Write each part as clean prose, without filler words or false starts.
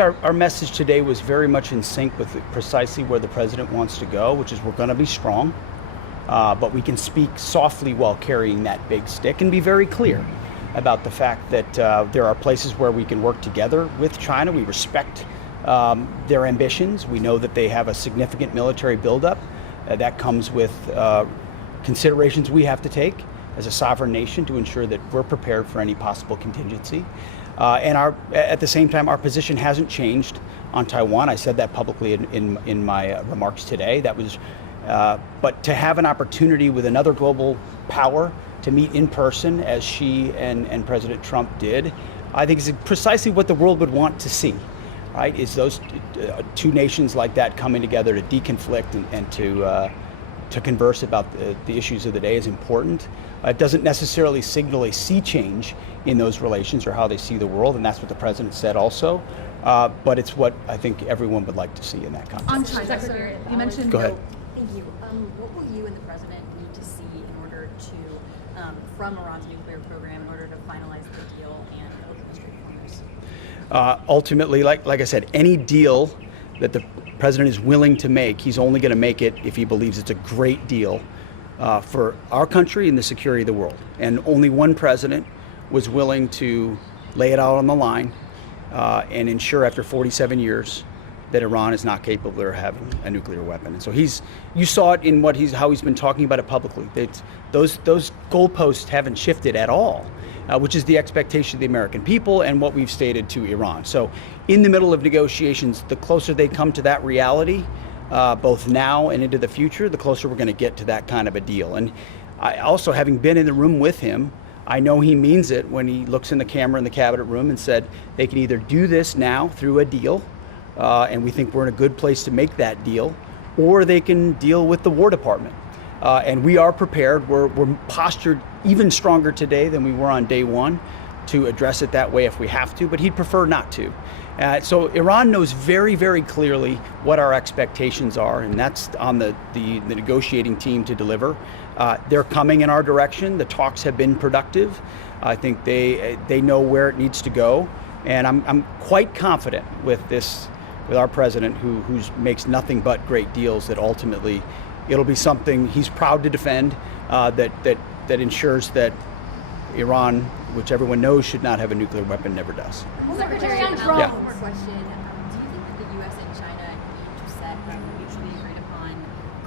think our message today was very much in sync with precisely where the president wants to go, which is we're going to be strong, but we can speak softly while carrying that big stick and be very clear about the fact that there are places where we can work together with China. We respect their ambitions. We know that they have a significant military buildup. That comes with considerations we have to take as a sovereign nation to ensure that we're prepared for any possible contingency. And at the same time, our position hasn't changed on Taiwan. I said that publicly in my remarks today. That was, but to have an opportunity with another global power to meet in person, as Xi and President Trump did, I think is precisely what the world would want to see. Right? Is those two nations like that coming together to deconflict and to converse about the issues of the day is important. It doesn't necessarily signal a sea change in those relations or how they see the world, and that's what the president said also. But it's what I think everyone would like to see in that context. On China, sir, you mentioned. Go ahead. Thank you. What will you and the president need to see in order to, from Iran's nuclear program, in order to finalize the deal and open the Strait of Hormuz? Ultimately, like I said, any deal that the president is willing to make, he's only going to make it if he believes it's a great deal for our country and the security of the world. And only one president was willing to lay it out on the line and ensure after 47 years that Iran is not capable of having a nuclear weapon. And so you saw it in how he's been talking about it publicly. Those goalposts haven't shifted at all, which is the expectation of the American people and what we've stated to Iran. So in the middle of negotiations, the closer they come to that reality, both now and into the future, the closer we're going to get to that kind of a deal. And I also, having been in the room with him, I know he means it when he looks in the camera in the cabinet room and said they can either do this now through a deal, and we think we're in a good place to make that deal, or they can deal with the War Department. And we are prepared. We're postured even stronger today than we were on day one to address it that way if we have to, but he'd prefer not to. So Iran knows very, very clearly what our expectations are, and that's on the negotiating team to deliver. They're coming in our direction. The talks have been productive. I think they know where it needs to go, and I'm quite confident with our president who makes nothing but great deals, that ultimately it'll be something he's proud to defend, that ensures that Iran, which everyone knows should not have a nuclear weapon, never does. Secretary, on one Trump. more question. Do you think that the U.S. and China need to set a mutually agreed upon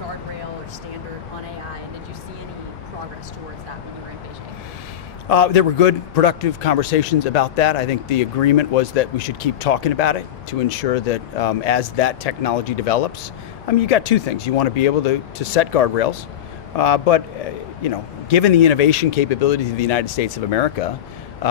guardrail or standard on AI? And did you see any progress towards that when you were in Beijing? There were good, productive conversations about that. I think the agreement was that we should keep talking about it to ensure that as that technology develops, you got two things. You want to be able to set guardrails, but given the innovation capabilities of the United States of America,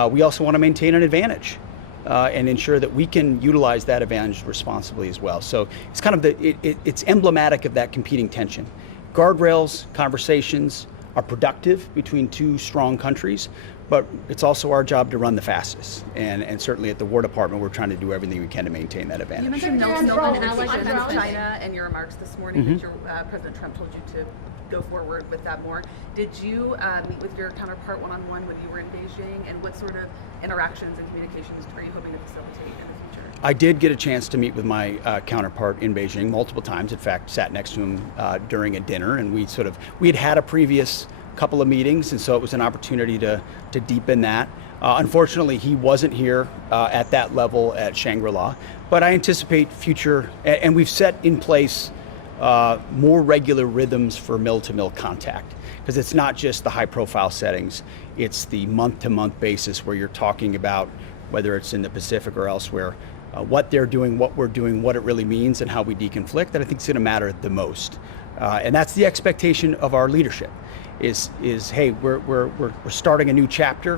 we also want to maintain an advantage and ensure that we can utilize that advantage responsibly as well. So it's kind of it's emblematic of that competing tension. Guardrails, conversations are productive between two strong countries, but it's also our job to run the fastest. And certainly at the War Department, we're trying to do everything we can to maintain that advantage. You mentioned Nelson China in your remarks this morning, that President Trump told you to go forward with that more. Did you meet with your counterpart one-on-one when you were in Beijing, and what sort of interactions and communications are you hoping to facilitate in the future? I did get a chance to meet with my counterpart in Beijing multiple times. In fact, sat next to him during a dinner, and we had a previous couple of meetings, and so it was an opportunity to deepen that. Unfortunately, he wasn't here at that level at Shangri-La, but I anticipate future, and we've set in place more regular rhythms for mill-to-mill contact, because it's not just the high-profile settings, it's the month-to-month basis where you're talking about, whether it's in the Pacific or elsewhere, what they're doing, what we're doing, what it really means, and how we deconflict. That I think is going to matter the most, and that's the expectation of our leadership. Is hey, we're starting a new chapter,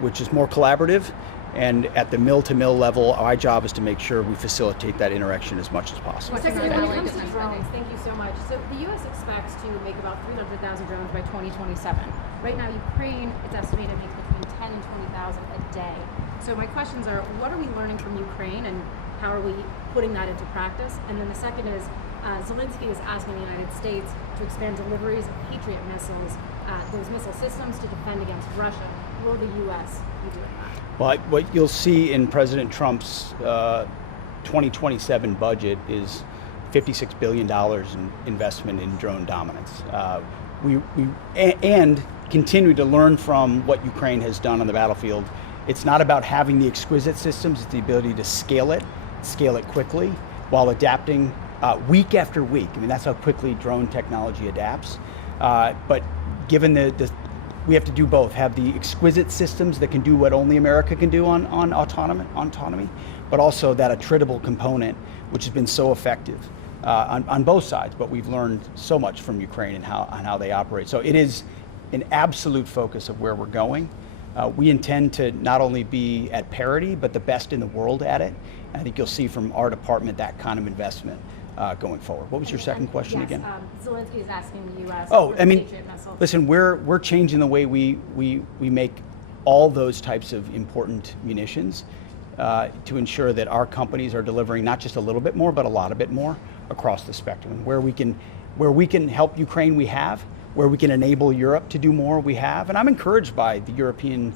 which is more collaborative, and at the mill-to-mill level, our job is to make sure we facilitate that interaction as much as possible. Secretary, when it comes to drones, thank you so much. So the U.S. expects to make about 300,000 drones by 2027. Right now, Ukraine, it's estimated, makes between 10 and 20,000 a day. So my questions are, what are we learning from Ukraine, and how are we putting that into practice? And then the second is, Zelensky is asking the United States to expand deliveries of Patriot missiles, those missile systems, to defend against Russia. Will the U.S. be doing that? Well, what you'll see in President Trump's 2027 budget is $56 billion in investment in drone dominance. And continue to learn from what Ukraine has done on the battlefield. It's not about having the exquisite systems, it's the ability to scale it quickly, while adapting week after week. I mean, that's how quickly drone technology adapts. But given we have to do both, have the exquisite systems that can do what only America can do on autonomy, but also that attritable component, which has been so effective on both sides. But we've learned so much from Ukraine and how they operate. So it is an absolute focus of where we're going. We intend to not only be at parity, but the best in the world at it. And I think you'll see from our department that kind of investment going forward. What was your second question again? Zelensky is asking the U.S. Oh, for I the mean, Patriot missile. listen, we're changing the way we make all those types of important munitions to ensure that our companies are delivering not just a little bit more, but a lot of it more across the spectrum. Where we can help Ukraine, we have. Where we can enable Europe to do more, we have. And I'm encouraged by the European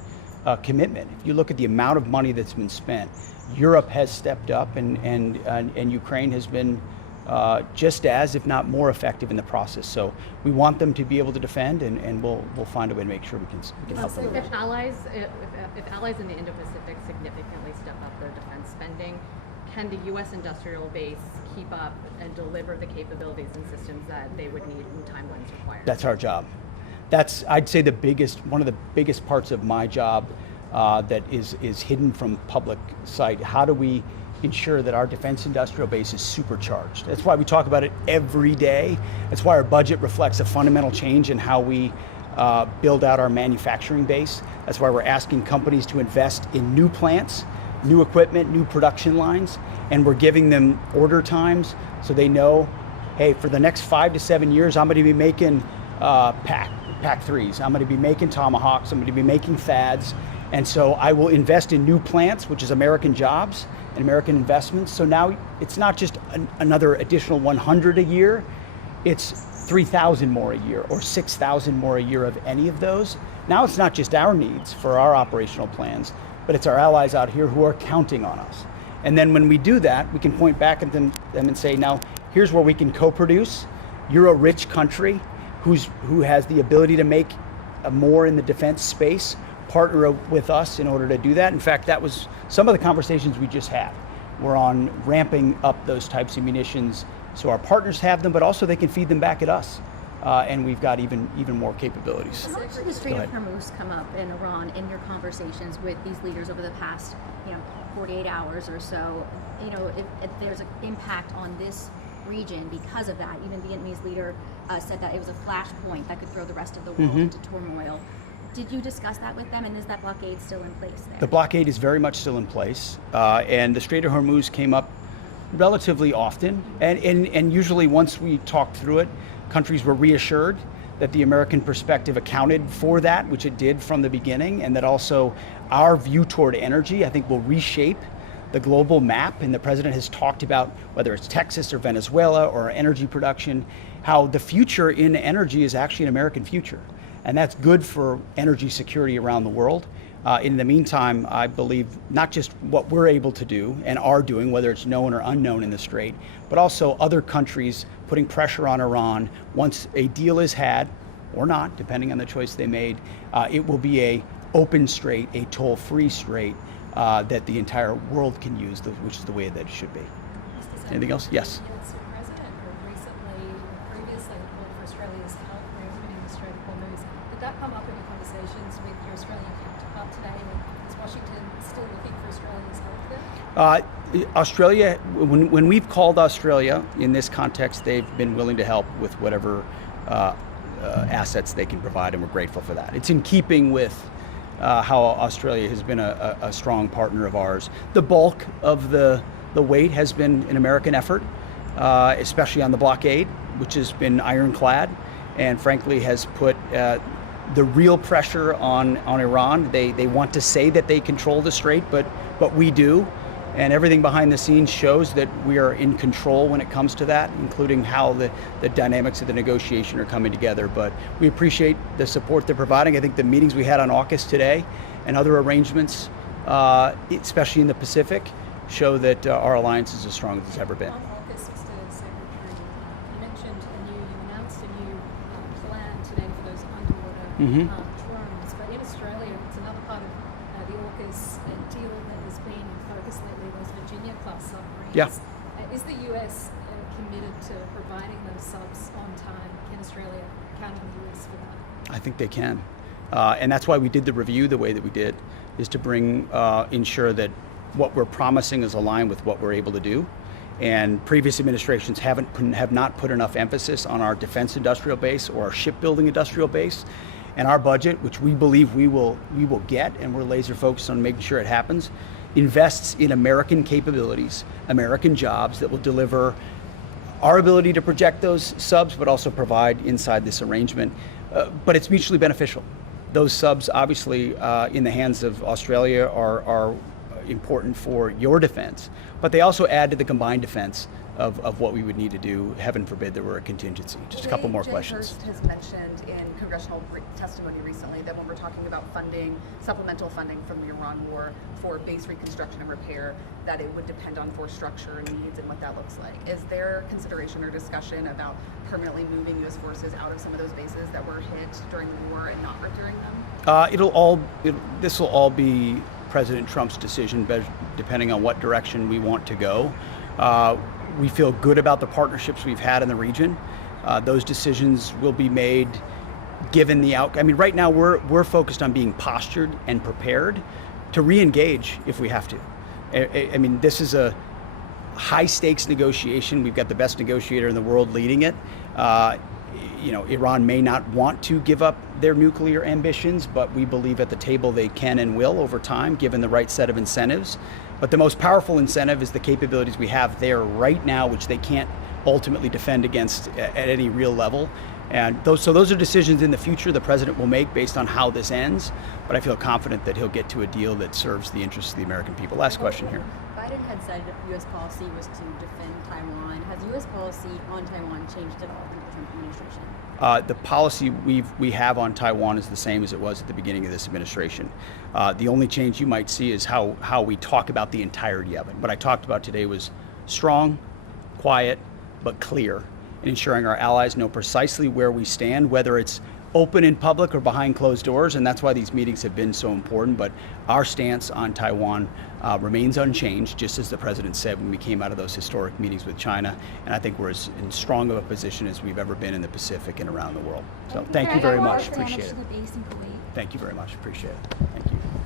commitment. If you look at the amount of money that's been spent, Europe has stepped up, and Ukraine has been just as, if not more, effective in the process. So we want them to be able to defend, and we'll find a way to make sure we can help them. If allies in the Indo-Pacific significantly step up their defense spending, can the U.S. industrial base keep up and deliver the capabilities and systems that they would need in time when it's required? That's our job. That's, I'd say, one of the biggest parts of my job that is hidden from public sight. How do we ensure that our defense industrial base is supercharged? That's why we talk about it every day. That's why our budget reflects a fundamental change in how we build out our manufacturing base. That's why we're asking companies to invest in new plants, new equipment, new production lines, and we're giving them order times so they know, hey, for the next 5 to 7 years, I'm going to be making PAC-3s. I'm going to be making Tomahawks. I'm going to be making THAADs. And so I will invest in new plants, which is American jobs and American investments. So now it's not just another additional 100 a year. It's 3,000 more a year or 6,000 more a year of any of those. Now it's not just our needs for our operational plans, but it's our allies out here who are counting on us. And then when we do that, we can point back at them and say, now, here's where we can co-produce. You're a rich country who has the ability to make more in the defense space. Partner with us in order to do that. In fact, that was some of the conversations we just had. We're on ramping up those types of munitions so our partners have them, but also they can feed them back at us. And we've got even more capabilities. How much did the Strait of Hormuz come up in Iran in your conversations with these leaders over the past, 48 hours or so? If there's an impact on this region because of that. Even the Vietnamese leader said that it was a flashpoint that could throw the rest of the world into turmoil. Did you discuss that with them, and is that blockade still in place there? The blockade is very much still in place, and the Strait of Hormuz came up relatively often, and usually once we talked through it, countries were reassured that the American perspective accounted for that, which it did from the beginning, and that also our view toward energy, I think, will reshape the global map. And the president has talked about whether it's Texas or Venezuela or energy production, how the future in energy is actually an American future. And that's good for energy security around the world. In the meantime, I believe not just what we're able to do and are doing, whether it's known or unknown in the Strait, but also other countries putting pressure on Iran. Once a deal is had, or not, depending on the choice they made, it will be a open strait, a toll-free strait that the entire world can use, which is the way that it should be. Anything else? Yes. The President previously called for Australia's help reopening the Strait of Hormuz. Did that come up in your conversations with your Australian counterpart today? Is Washington still looking for Australia's help there? Australia, when we've called Australia in this context, they've been willing to help with whatever assets they can provide, and we're grateful for that. It's in keeping with how Australia has been a strong partner of ours. The bulk of the weight has been an American effort, especially on the blockade, which has been ironclad, and frankly has put the real pressure on Iran. They want to say that they control the strait, but we do. And everything behind the scenes shows that we are in control when it comes to that, including how the dynamics of the negotiation are coming together. But we appreciate the support they're providing. I think the meetings we had on AUKUS today and other arrangements especially in the Pacific, show that our alliance is as strong as it's ever been. On AUKUS, Mr. Secretary, you mentioned you announced a new plan today for those underwater drones, but in Australia, it's another part of the AUKUS deal that has been in focus lately, those Virginia-class submarines. Yeah. Is the US committed to providing those subs on time? Can Australia count on the US for that? I think they can. And that's why we did the review the way that we did, is to ensure that what we're promising is aligned with what we're able to do. And previous administrations have not put enough emphasis on our defense industrial base or our shipbuilding industrial base. And our budget, which we believe we will get, and we're laser focused on making sure it happens, invests in American capabilities, American jobs that will deliver our ability to project those subs, but also provide inside this arrangement. But it's mutually beneficial. Those subs, obviously, in the hands of Australia are important for your defense, but they also add to the combined defense of what we would need to do. Heaven forbid there were a contingency. Just a couple more questions. Hegseth has mentioned in congressional testimony recently that when we're talking about funding, supplemental funding from the Iran war for base reconstruction and repair, that it would depend on force structure and needs and what that looks like. Is there consideration or discussion about permanently moving U.S. forces out of some of those bases that were hit during the war and not repairing them? This will all be President Trump's decision, depending on what direction we want to go. We feel good about the partnerships we've had in the region. Those decisions will be made given the outcome. I mean, right now we're focused on being postured and prepared to re-engage if we have to. I mean, this is a high stakes negotiation. We've got the best negotiator in the world leading it. Iran may not want to give up their nuclear ambitions, but we believe at the table they can and will over time, given the right set of incentives. But the most powerful incentive is the capabilities we have there right now, which they can't ultimately defend against at any real level. And those are decisions in the future the president will make based on how this ends. But I feel confident that he'll get to a deal that serves the interests of the American people. Last question here. Biden had said U.S. policy was to defend Taiwan. Has U.S. policy on Taiwan changed at all in the Trump administration? The policy we have on Taiwan is the same as it was at the beginning of this administration. The only change you might see is how we talk about the entirety of it. What I talked about today was strong, quiet, but clear, and ensuring our allies know precisely where we stand, whether it's open in public or behind closed doors, and that's why these meetings have been so important. But our stance on Taiwan remains unchanged, just as the president said when we came out of those historic meetings with China, and I think we're as in strong of a position as we've ever been in the Pacific and around the world. So thank you very much, appreciate it. Thank you very much, appreciate it. Thank you.